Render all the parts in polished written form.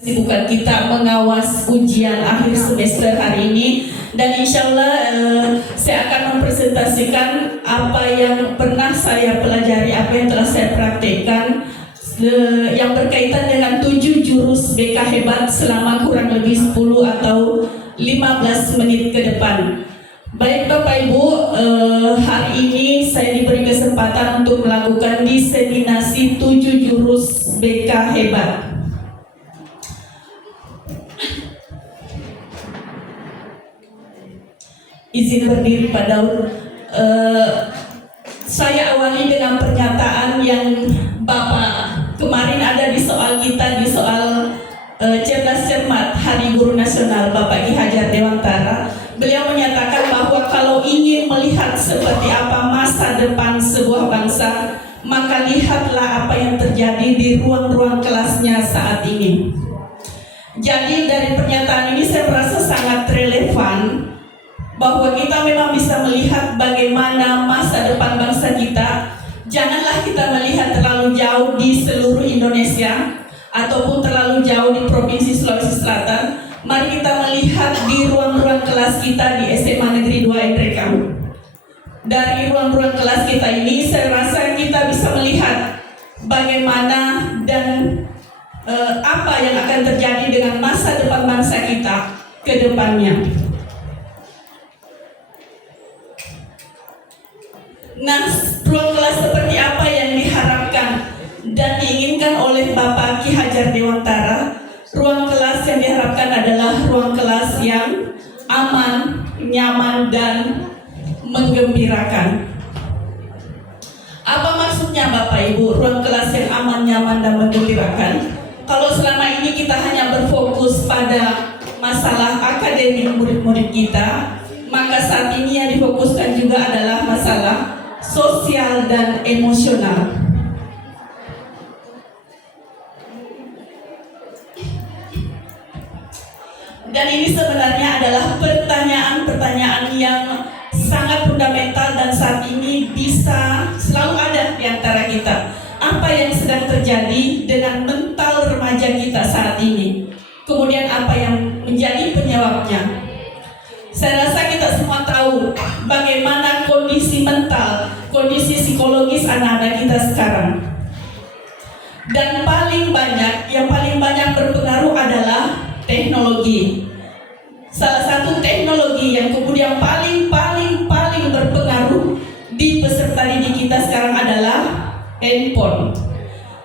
Kesibukan kita mengawas ujian akhir semester hari ini, dan insya Allah saya akan mempresentasikan apa yang pernah saya pelajari, apa yang telah saya praktekkan yang berkaitan dengan 7 jurus BK hebat selama kurang lebih 10 atau 15 menit ke depan. Baik Bapak Ibu, hari ini saya diberi kesempatan untuk melakukan diseminasi 7 jurus BK hebat. Izin berdiri Pak Daud. Saya awali dengan pernyataan yang Bapak kemarin ada di soal kita, di soal cerdas cermat Hari Guru Nasional, Bapak Ki Hajar Dewantara. Beliau menyatakan bahwa kalau ingin melihat seperti apa masa depan sebuah bangsa, maka lihatlah apa yang terjadi di ruang-ruang kelasnya saat ini. Jadi dari pernyataan ini saya merasa sangat relevan, bahwa kita memang bisa melihat bagaimana masa depan bangsa kita. Janganlah kita melihat terlalu jauh di seluruh Indonesia ataupun terlalu jauh di Provinsi Sulawesi Selatan. Mari kita melihat di ruang-ruang kelas kita di SMA Negeri 2 Endrekau. Dari ruang-ruang kelas kita ini saya rasa kita bisa melihat bagaimana dan apa yang akan terjadi dengan masa depan bangsa kita ke depannya. Nah, ruang kelas seperti apa yang diharapkan dan diinginkan oleh Bapak Ki Hajar Dewantara? Ruang kelas yang diharapkan adalah ruang kelas yang aman, nyaman, dan menggembirakan. Apa maksudnya Bapak Ibu, ruang kelas yang aman, nyaman, dan menggembirakan? Kalau selama ini kita hanya berfokus pada masalah akademik murid-murid kita, maka saat ini yang difokuskan juga adalah masalah sosial dan emosional. Dan ini sebenarnya adalah pertanyaan-pertanyaan yang sangat fundamental dan saat ini bisa selalu ada di antara kita. Apa yang sedang terjadi dengan mental remaja kita saat ini? Kemudian apa yang menjadi penyebabnya? Saya rasa kita semua tahu bagaimana kondisi mental, kondisi psikologis anak-anak kita sekarang. Dan yang paling banyak berpengaruh adalah teknologi. Salah satu teknologi yang kemudian paling berpengaruh di peserta didik kita sekarang adalah handphone.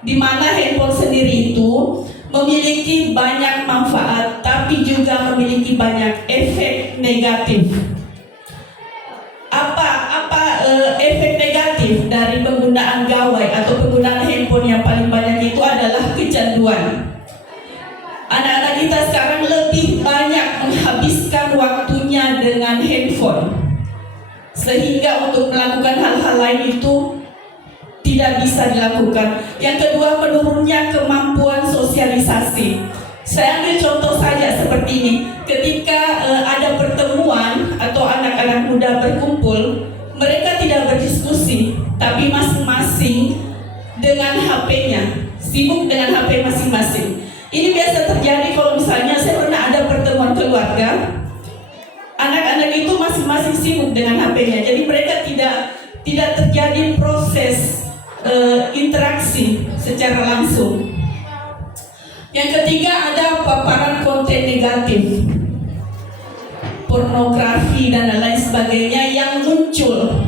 Di mana handphone sendiri itu memiliki banyak manfaat, tapi juga memiliki banyak efek negatif. Apa efek negatif dari penggunaan gawai atau penggunaan handphone yang paling banyak itu adalah kecanduan. Anak-anak kita sekarang lebih banyak menghabiskan waktunya dengan handphone, sehingga untuk melakukan hal-hal lain itu tidak bisa dilakukan. Yang kedua, menurunnya kemampuan sosialisasi. Saya ambil contoh saja seperti ini. Ketika ada pertemuan atau anak-anak muda berkumpul, mereka tidak berdiskusi, tapi masing-masing dengan HP-nya, sibuk dengan HP masing-masing. Ini biasa terjadi kalau misalnya saya pernah ada pertemuan keluarga, anak-anak itu masing-masing sibuk dengan HP-nya, jadi mereka tidak terjadi proses interaksi secara langsung. Yang ketiga, ada paparan konten negatif, pornografi dan lain sebagainya yang muncul.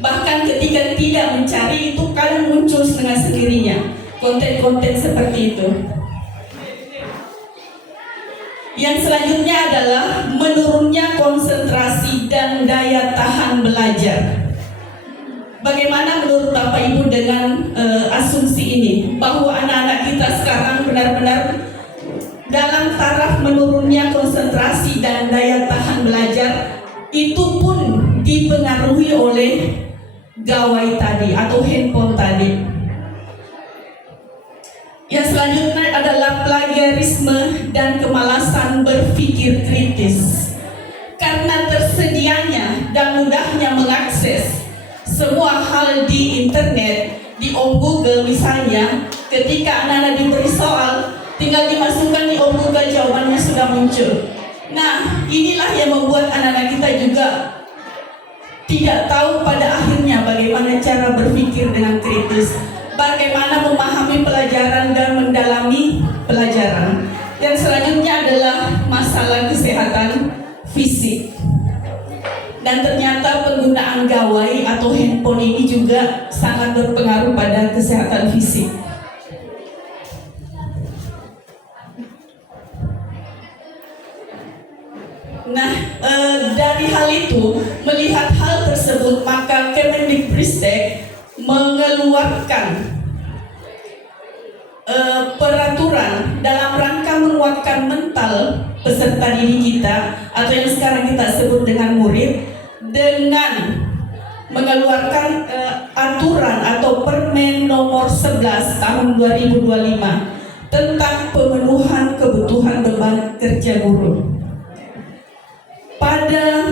Bahkan ketika tidak mencari itu kadang muncul dengan sendirinya konten-konten seperti itu. Yang selanjutnya adalah menurunnya konsentrasi dan daya tahan belajar. Bagaimana menurut Bapak Ibu dengan asumsi ini, bahwa anak-anak kita sekarang benar-benar dalam taraf menurunnya konsentrasi dan daya tahan belajar, itu pun dipengaruhi oleh gawai tadi atau handphone tadi. Yang selanjutnya adalah plagiarisme dan kemalasan berpikir kritis. Karena tersedianya dan mudahnya mengakses semua hal di internet, di Google misalnya, ketika anak-anak diberi soal, tinggal dimasukkan di Google, jawabannya sudah muncul. Nah, inilah yang membuat anak-anak kita juga tidak tahu pada akhirnya bagaimana cara berpikir dengan kritis, bagaimana memahami pelajaran dan mendalami pelajaran. Yang selanjutnya adalah masalah kesehatan fisik. Dan ternyata penggunaan gawai atau handphone ini juga sangat berpengaruh pada kesehatan fisik. Nah, dari hal itu, melihat hal tersebut, maka Kemendikbudristek mengeluarkan peraturan dalam rangka menguatkan mental peserta didik kita, atau yang sekarang kita sebut dengan murid, dengan mengeluarkan aturan atau Permen nomor 11 tahun 2025 tentang pemenuhan kebutuhan beban kerja guru. Pada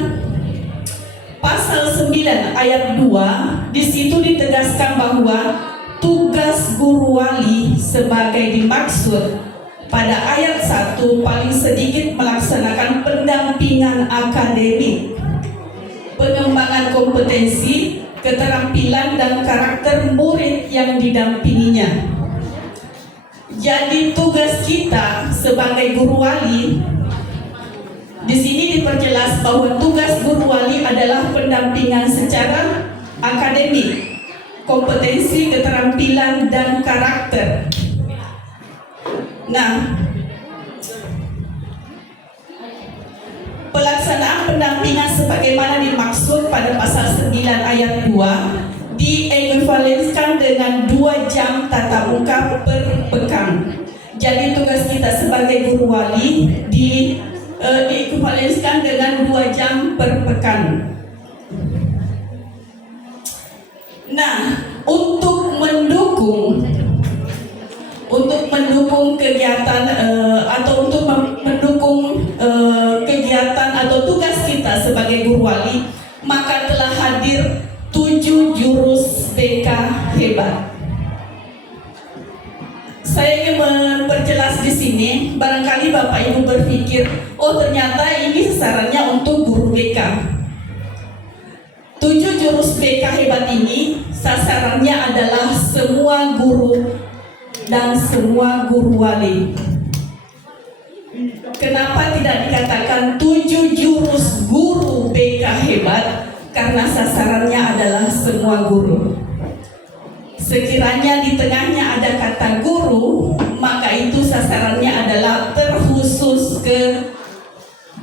pasal 9 ayat 2, di situ ditegaskan bahwa tugas guru wali sebagai dimaksud pada ayat 1 paling sedikit melaksanakan pendampingan akademik, pengembangan kompetensi, keterampilan dan karakter murid yang didampinginya. Jadi tugas kita sebagai guru wali di sini diperjelas bahwa tugas guru wali adalah pendampingan secara akademik, kompetensi, keterampilan, dan karakter. Nah, pelaksanaan pendampingan sebagaimana dimaksud pada pasal 9 ayat 2 diekuivalensikan dengan 2 jam tatap muka per pekan. Jadi tugas kita sebagai guru wali diekuivalensikan dengan 2 jam per pekan. Nah, untuk mendukung kegiatan atau untuk mendukung kegiatan atau tugas kita sebagai guru wali, maka telah hadir 7 jurus BK hebat. Saya ingin memperjelas di sini, barangkali Bapak Ibu berpikir, oh ternyata ini sasarannya untuk guru BK. 7 jurus BK hebat ini sasarannya adalah semua guru dan semua guru wali. Kenapa tidak dikatakan 7 jurus guru BK hebat? Karena sasarannya adalah semua guru. Sekiranya di tengahnya ada kata guru, maka itu sasarannya adalah terkhusus ke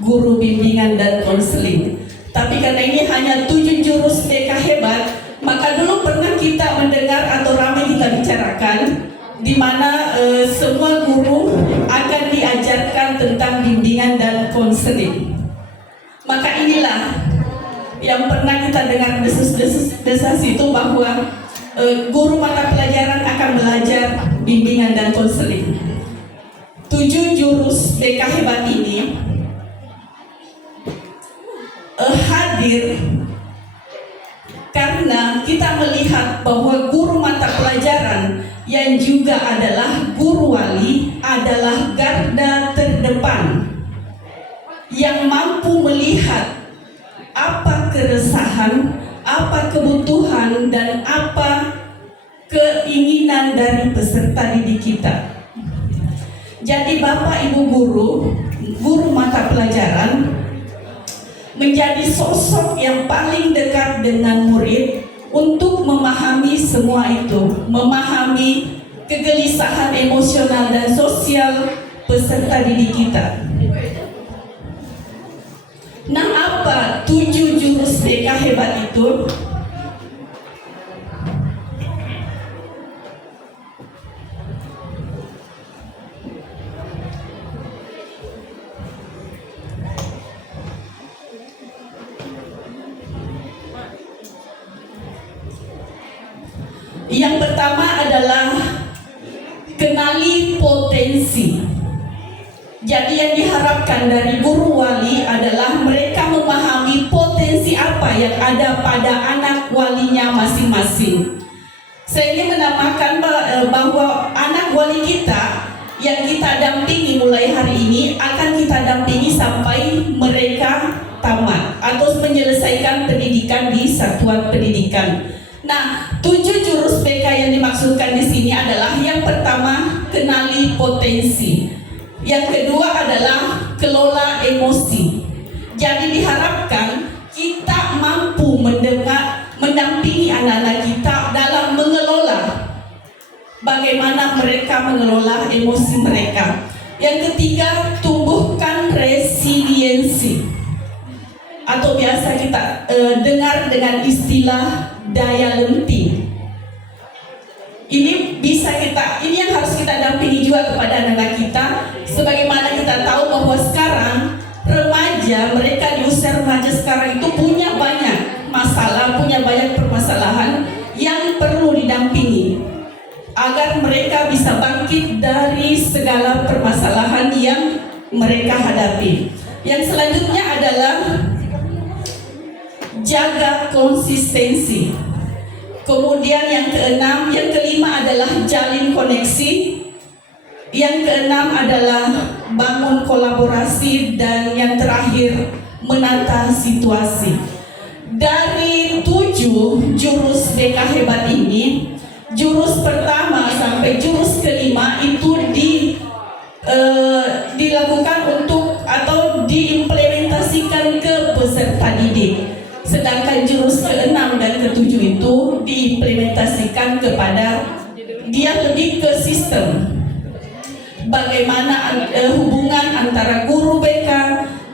guru bimbingan dan konseling. Tapi karena ini hanya 7 jurus BK hebat, maka dulu pernah kita mendengar atau ramai kita bicarakan di mana semua guru akan diajarkan tentang bimbingan dan konseling. Maka inilah yang pernah kita dengar desas itu bahwa guru mata pelajaran akan belajar bimbingan dan konseling. 7 jurus BK hebat ini hadir karena kita melihat bahwa guru mata pelajaran yang juga adalah guru wali adalah garda terdepan yang mampu melihat apa keresahan, apa kebutuhan, dan apa keinginan dari peserta didik kita. Jadi Bapak Ibu guru mata pelajaran menjadi sosok yang paling dekat dengan murid untuk memahami semua itu, memahami kegelisahan emosional dan sosial peserta didik kita. Nah, apa 7 jurus BK hebat itu? Yang pertama adalah kenali potensi. Jadi yang diharapkan dari guru wali adalah mereka memahami potensi apa yang ada pada anak walinya masing-masing. Saya ingin menambahkan bahwa anak wali kita yang kita dampingi mulai hari ini akan kita dampingi sampai mereka tamat atau menyelesaikan pendidikan di satuan pendidikan. Nah, 7 jurus BK yang dimaksudkan di sini adalah yang pertama, kenali potensi. Yang kedua adalah kelola emosi. Jadi diharapkan kita mampu mendampingi anak-anak kita dalam mengelola bagaimana mereka mengelola emosi mereka. Yang ketiga, tumbuhkan resiliensi atau biasa kita dengar dengan istilah daya lenting. Ini yang harus kita dampingi juga kepada anak-anak kita. Sebagaimana kita tahu bahwa sekarang remaja, mereka di usia remaja sekarang itu punya banyak masalah, punya banyak permasalahan yang perlu didampingi agar mereka bisa bangkit dari segala permasalahan yang mereka hadapi. Yang selanjutnya adalah jaga konsistensi. Kemudian yang kelima adalah jalin koneksi. Yang keenam adalah bangun kolaborasi, dan yang terakhir menata situasi. Dari 7 jurus BK hebat ini, jurus pertama sampai jurus kelima itu dilakukan untuk atau diimplementasikan ke peserta didik. Sedangkan jurus ke-6 dan ke-7 itu diimplementasikan kepada dia lebih ke sistem. Bagaimana hubungan antara guru BK,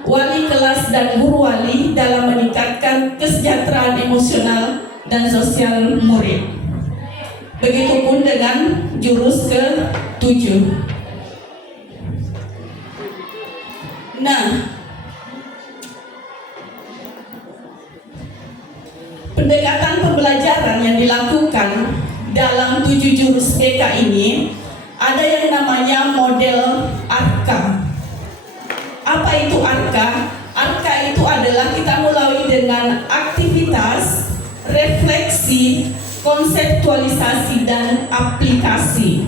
wali kelas dan guru wali dalam meningkatkan kesejahteraan emosional dan sosial murid. Begitupun dengan jurus ke-7. Nah, pendekatan pembelajaran yang dilakukan dalam 7 jurus BK ini ada yang namanya model ARKA. Apa itu ARKA? ARKA itu adalah kita mulai dengan aktivitas, refleksi, konseptualisasi, dan aplikasi.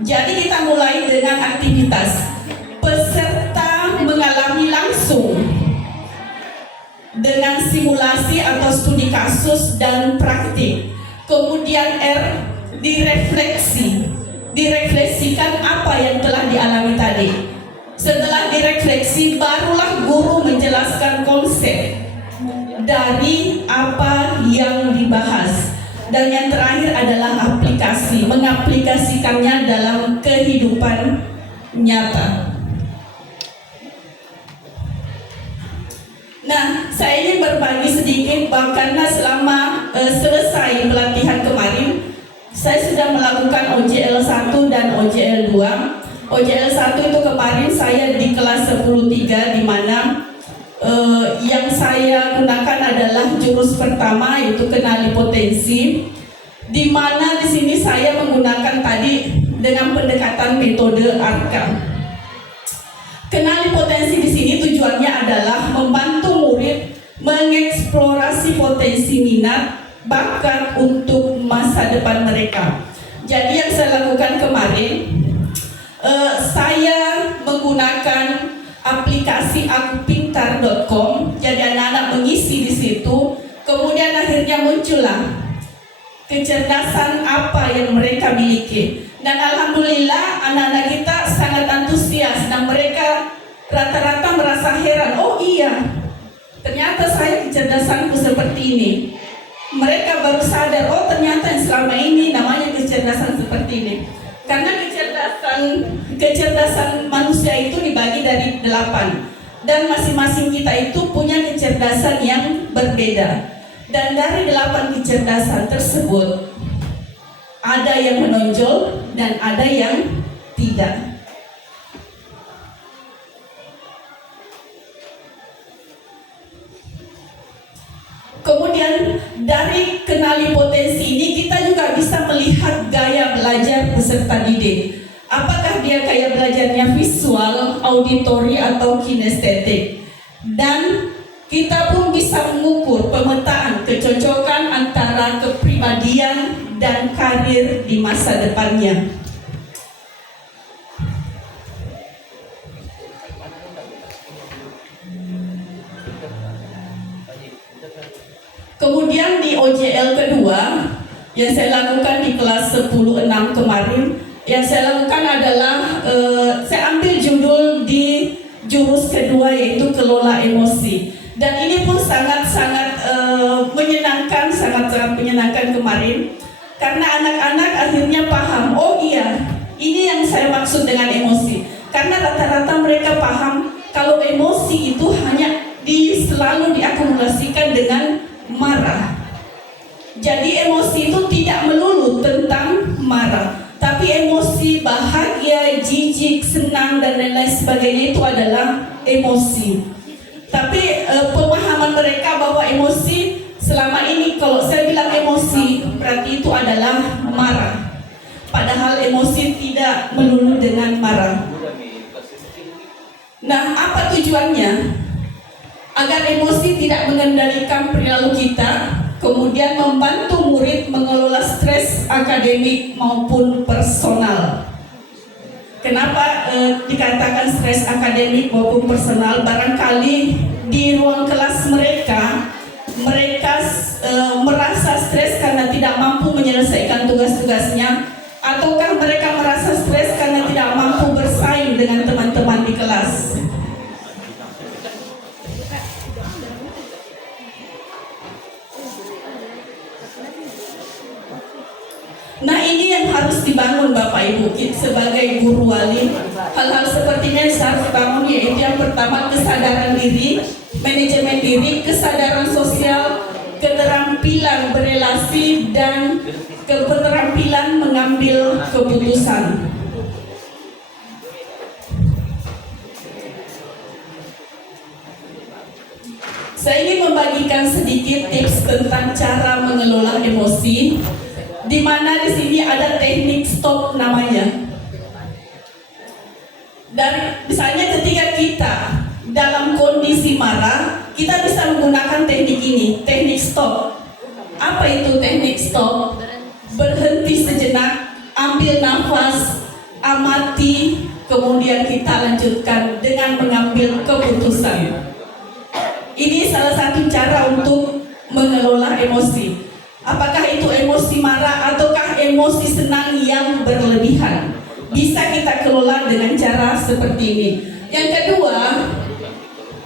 Jadi kita mulai dengan aktivitas. Peserta mengalami langsung dengan simulasi atau studi kasus dan praktik. Kemudian direfleksikan apa yang telah dialami tadi. Setelah direfleksi, barulah guru menjelaskan konsep dari apa yang dibahas. Dan yang terakhir adalah aplikasi, mengaplikasikannya dalam kehidupan nyata. Nah, saya ingin berbagi sedikit karena selama selesai pelatihan kemarin, saya sudah melakukan OJL 1 dan OJL 2. OJL 1 itu kemarin saya di kelas 10.3, di mana yang saya gunakan adalah jurus pertama, yaitu kenali potensi, di mana di sini saya menggunakan tadi dengan pendekatan metode ARKA. Kenali potensi di sini tujuannya adalah membantu murid mengeksplorasi potensi minat, bakat untuk masa depan mereka. Jadi yang saya lakukan kemarin, saya menggunakan aplikasi akupintar.com. Jadi anak-anak mengisi di situ, kemudian akhirnya muncullah kecerdasan apa yang mereka miliki. Dan alhamdulillah anak-anak kita sangat antusias, dan mereka rata-rata merasa heran, oh iya, ternyata saya kecerdasanku seperti ini. Mereka baru sadar, oh ternyata yang selama ini namanya kecerdasan seperti ini. Karena kecerdasan manusia itu dibagi dari 8, dan masing-masing kita itu punya kecerdasan yang berbeda. Dan dari 8 kecerdasan tersebut, ada yang menonjol dan ada yang tidak. Kemudian dari kenali potensi ini, kita juga bisa melihat gaya belajar peserta didik. Apakah dia gaya belajarnya visual, auditori, atau kinestetik. Dan kita pun bisa mengukur pemetaan kecocokan antara kepribadian dan karir di masa depannya. Kemudian di OJL kedua yang saya lakukan di kelas 10-6 kemarin, yang saya lakukan adalah saya ambil judul di jurus kedua, yaitu kelola emosi. Dan ini pun sangat-sangat menyenangkan, sangat-sangat menyenangkan kemarin, karena anak-anak akhirnya paham, oh iya, ini yang saya maksud dengan emosi. Karena rata-rata mereka paham kalau emosi itu hanya selalu diakumulasikan dengan marah. Jadi emosi itu tidak melulu tentang marah, tapi emosi bahagia, jijik, senang, dan lain-lain sebagainya itu adalah emosi. Tapi pemahaman mereka bahwa emosi selama ini, kalau saya bilang emosi berarti itu adalah marah, padahal emosi tidak melulu dengan marah. Nah, apa tujuannya? Agar emosi tidak mengendalikan perilaku kita, kemudian membantu murid mengelola stres akademik maupun personal. Kenapa dikatakan stres akademik maupun personal? Barangkali di ruang kelas mereka merasa stres karena tidak mampu menyelesaikan tugas-tugasnya, ataukah mereka merasa stres karena tidak mampu bersaing dengan teman-teman di kelas. Nah, ini yang harus dibangun Bapak Ibu sebagai guru wali. Hal-hal sepertinya harus dibangun, yaitu yang pertama kesadaran diri, manajemen diri, kesadaran sosial, keterampilan berelasi, dan keterampilan mengambil keputusan. Saya ingin membagikan sedikit tips tentang cara mengelola emosi, di mana di sini ada teknik stop namanya. Dan misalnya ketika kita dalam kondisi marah, kita bisa menggunakan teknik ini, teknik stop. Apa itu teknik stop? Berhenti sejenak, ambil nafas, amati, kemudian kita lanjutkan dengan mengambil keputusan. Ini salah satu cara untuk mengelola emosi. Apakah itu emosi marah ataukah emosi senang yang berlebihan? Bisa kita kelola dengan cara seperti ini. Yang kedua,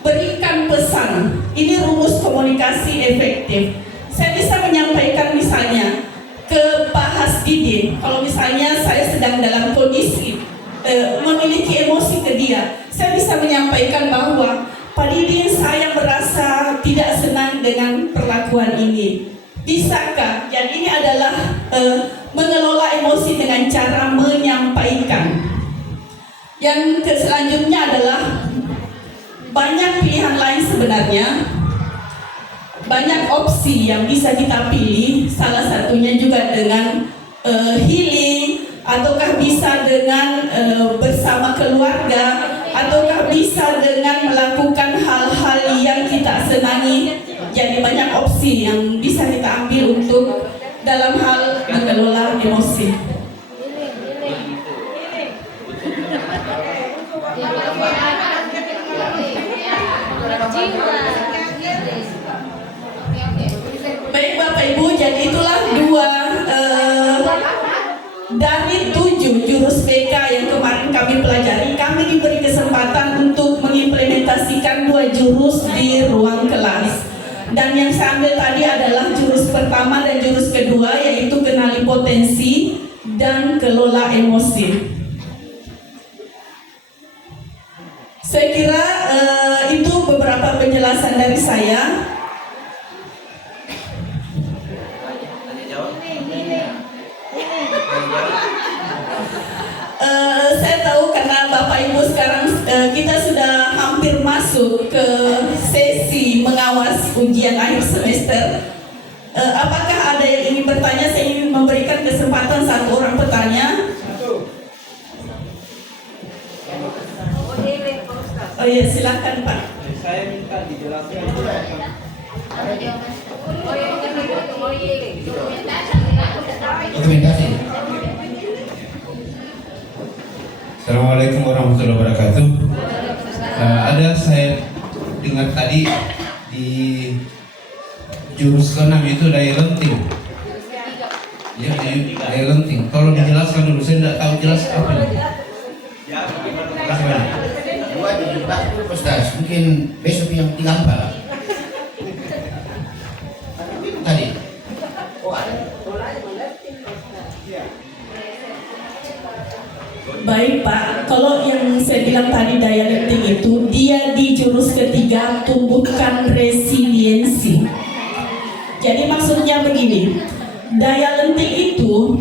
berikan pesan. Ini rumus komunikasi efektif. Saya bisa menyampaikan misalnya ke Pak Hasdidin, kalau misalnya saya sedang dalam kondisi memiliki emosi ke dia, saya bisa menyampaikan bahwa Pak Didin, saya merasa tidak senang dengan perlakuan ini. Bisakah? Jadi ini adalah mengelola emosi dengan cara menyampaikan. Yang selanjutnya adalah banyak pilihan lain sebenarnya. Banyak opsi yang bisa kita pilih. Salah satunya juga dengan healing, ataukah bisa dengan bersama keluarga, ataukah bisa dengan melakukan hal-hal yang kita senangi. Jadi banyak opsi yang bisa kita ambil untuk dalam hal mengelola emosi. Baik Bapak Ibu, jadi itulah dua dari 7 jurus BK yang kemarin kami pelajari. Kami diberi kesempatan untuk mengimplementasikan 2 jurus di ruang kelas. Dan yang saya ambil tadi adalah jurus pertama dan jurus kedua, yaitu kenali potensi dan kelola emosi. Saya kira itu beberapa penjelasan dari saya. Saya tahu karena Bapak Ibu sekarang kita sudah hampir masuk ke sesi mengawas ujian akhir semester. Apakah ada yang ingin bertanya? Saya ingin memberikan kesempatan satu orang bertanya. Oh iya, silakan Pak. Saya minta dijelaskan. Dokumentasi. Assalamualaikum warahmatullahi wabarakatuh. Ada saya dengar tadi di jurus ke-6 itu daya lenting. Ya, daya lenting. Tolong dijelaskan dulu, saya tidak tahu jelas apa ini. Ya, gimana? Kasih banyak. Dua di depan itu Ustaz, mungkin besok yang 34 tadi. Oh ada. Baik Pak, kalau yang saya bilang tadi daya lenting itu, dia di jurus ketiga tumbuhkan resiliensi. Jadi maksudnya begini, daya lenting itu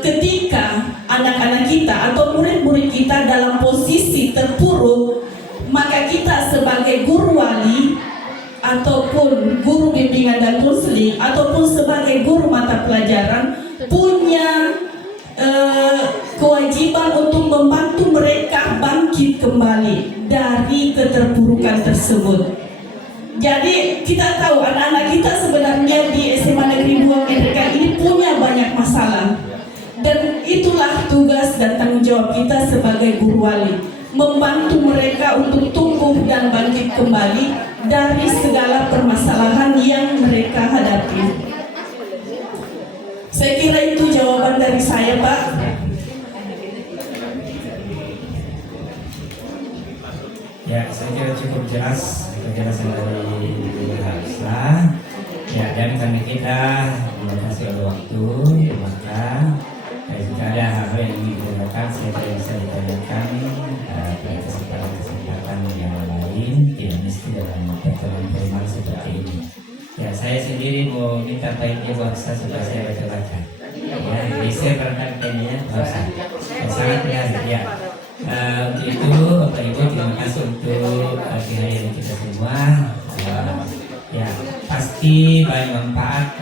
ketika anak-anak kita atau murid-murid kita dalam posisi terpuruk, maka kita sebagai guru wali ataupun guru bimbingan dan konseling ataupun sebagai guru mata pelajaran punya kewajiban untuk membantu mereka bangkit kembali dari keterpurukan tersebut. Jadi kita tahu anak-anak kita sebenarnya di SMA Negeri 2 Medan ini punya banyak masalah. Dan itulah tugas dan tanggung jawab kita sebagai guru wali, membantu mereka untuk tumbuh dan bangkit kembali dari segala permasalahan yang mereka hadapi. Saya kira itu jawaban dari saya, Pak. Ya, saya kira cukup jelas penjelasan dari Ibu Harsa. Ya, dan karena kita terima oleh waktu, maka jika ada hal-hal yang ingin ditanyakan, saya tidak bisa ditanyakan pada kesempatan yang lain, tidak mesti dalam pertemuan formal seperti ini. Ya, saya sendiri mau minta baik Ibu Harsa supaya saya baca-baca. Ya, jadi saya barangkali ya, Harsa. Sangat menarik ya. Untuk itu Bapak Ibu terima kasih untuk kehadiran kita semua. Ya, pasti banyak manfaat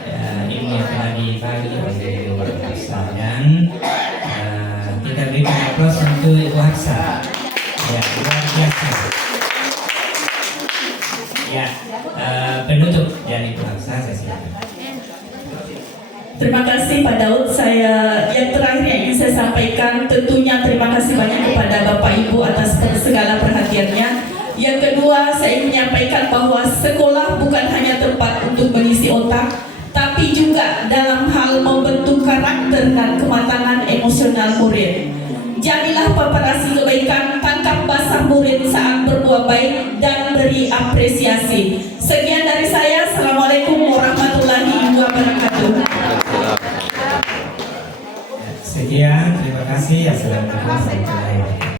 ilmu yang telah dibagi oleh Ibu Harsa, dan kita berikan aplaus untuk Ibu Harsa. Ya, luar biasa. Ya, penutup dari Ibu Harsa, saya silakan. Terima kasih Pak Daud. Yang terakhir yang ingin saya sampaikan, tentunya terima kasih banyak kepada Bapak Ibu atas segala perhatiannya. Yang kedua, saya ingin menyampaikan bahwa sekolah bukan hanya tempat untuk mengisi otak, tapi juga dalam hal membentuk karakter dan kematangan emosional murid. Jadilah paparasi kebaikan, tangkap basah murid saat berbuat baik, dan beri apresiasi. Sekian dari saya. Assalamualaikum warahmatullahi wabarakatuh. Sekian, terima kasih. Assalamualaikum warahmatullahi wabarakatuh.